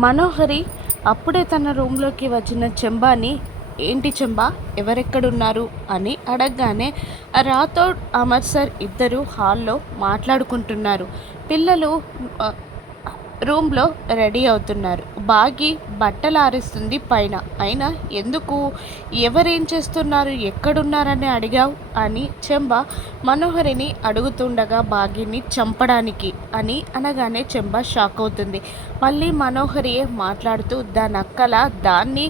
మనోహరి అప్పుడే తన రూమ్లోకి వచ్చిన చెంబాని ఏంటి చెంబా ఎవరెక్కడున్నారు అని అడగగానే రాథోడ్ అమర్ సార్ ఇద్దరు హాల్లో మాట్లాడుకుంటున్నారు. పిల్లలు రూమ్లో రెడీ అవుతున్నారు. బాగి బట్టలు ఆరేస్తుంది పైన. అయినా ఎందుకు, ఎవరేం చేస్తున్నారు, ఎక్కడున్నారని అడిగావు అని చెంబ మనోహరిని అడుగుతుండగా బాగిని చంపడానికి అని అనగానే చెంబ షాక్ అవుతుంది. మళ్ళీ మనోహరియే మాట్లాడుతూ దానక్కల దాన్ని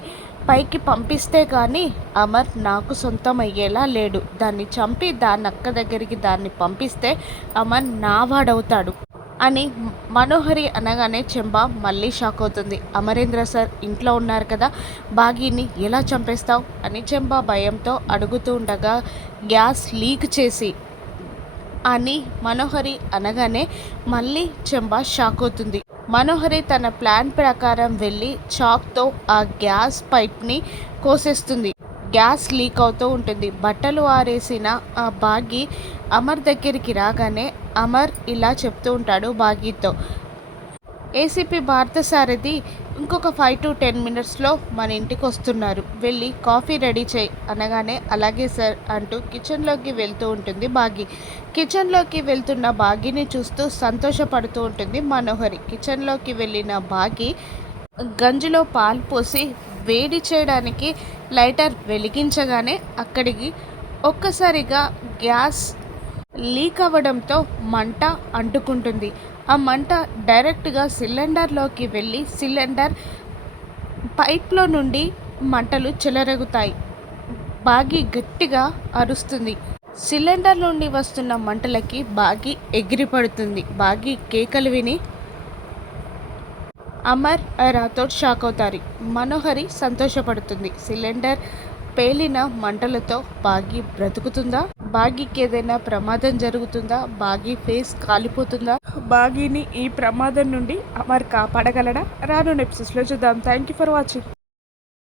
పైకి పంపిస్తే కానీ అమర్ నాకు సొంతం అయ్యేలా లేడు. దాన్ని చంపి దానక్క దగ్గరికి దాన్ని పంపిస్తే అమర్ నావాడవుతాడు అని మనోహరి అనగానే చెంబ మళ్ళీ షాక్ అవుతుంది. అమరేంద్ర సార్ ఇంట్లో ఉన్నారు కదా, బాగీని ఎలా చంపేస్తావు అని చెంబ భయంతో అడుగుతూ ఉండగా గ్యాస్ లీక్ చేసి అని మనోహరి అనగానే మళ్ళీ చెంబ షాక్ అవుతుంది. మనోహరి తన ప్లాన్ ప్రకారం వెళ్ళి చాక్తో ఆ గ్యాస్ పైప్ని కోసేస్తుంది. గ్యాస్ లీక్ అవుతూ ఉంటుంది. బట్టలు ఆరేసిన ఆ బాగి అమర్ దగ్గరికి రాగానే అమర్ ఇలా చెప్తూ ఉంటాడు బాగీతో, ఏసీపీ పార్థసారథి ఇంకొక 5 to 10 మినిట్స్లో మన ఇంటికి వస్తున్నారు, వెళ్ళి కాఫీ రెడీ చేయి అనగానే అలాగే సార్ అంటూ కిచెన్లోకి వెళ్తూ ఉంటుంది బాగి. కిచెన్లోకి వెళ్తున్న బాగిని చూస్తూ సంతోషపడుతూ ఉంటుంది మనోహరి. కిచెన్లోకి వెళ్ళిన బాగి గంజిలో పాలు పోసి వేడి చేయడానికి లైటర్ వెలిగించగానే అక్కడికి ఒక్కసారిగా గ్యాస్ లీక్ అవ్వడంతో మంట అంటుకుంటుంది. ఆ మంట డైరెక్ట్గా సిలిండర్లోకి వెళ్ళి సిలిండర్ పైప్లో నుండి మంటలు చెలరేగుతాయి. బాగి గట్టిగా అరుస్తుంది. సిలిండర్ నుండి వస్తున్న మంటలకి బాగి ఎగిరిపడుతుంది. బాగి కేకలు విని అమర్ రాథోడ్ షాక్ అవుతారు. మనోహరి సంతోషపడుతుంది. సిలిండర్ పేలిన మంటలతో బాగి బ్రతుకుతుందా, బాగికి ఏదైనా ప్రమాదం జరుగుతుందా, బాగి ఫేస్ కాలిపోతుందా, బాగిని ఈ ప్రమాదం నుండి అమర్ కాపాడగలడా? రానున్న ఎపిసోడ్స్లో చూద్దాం. Thank you for watching.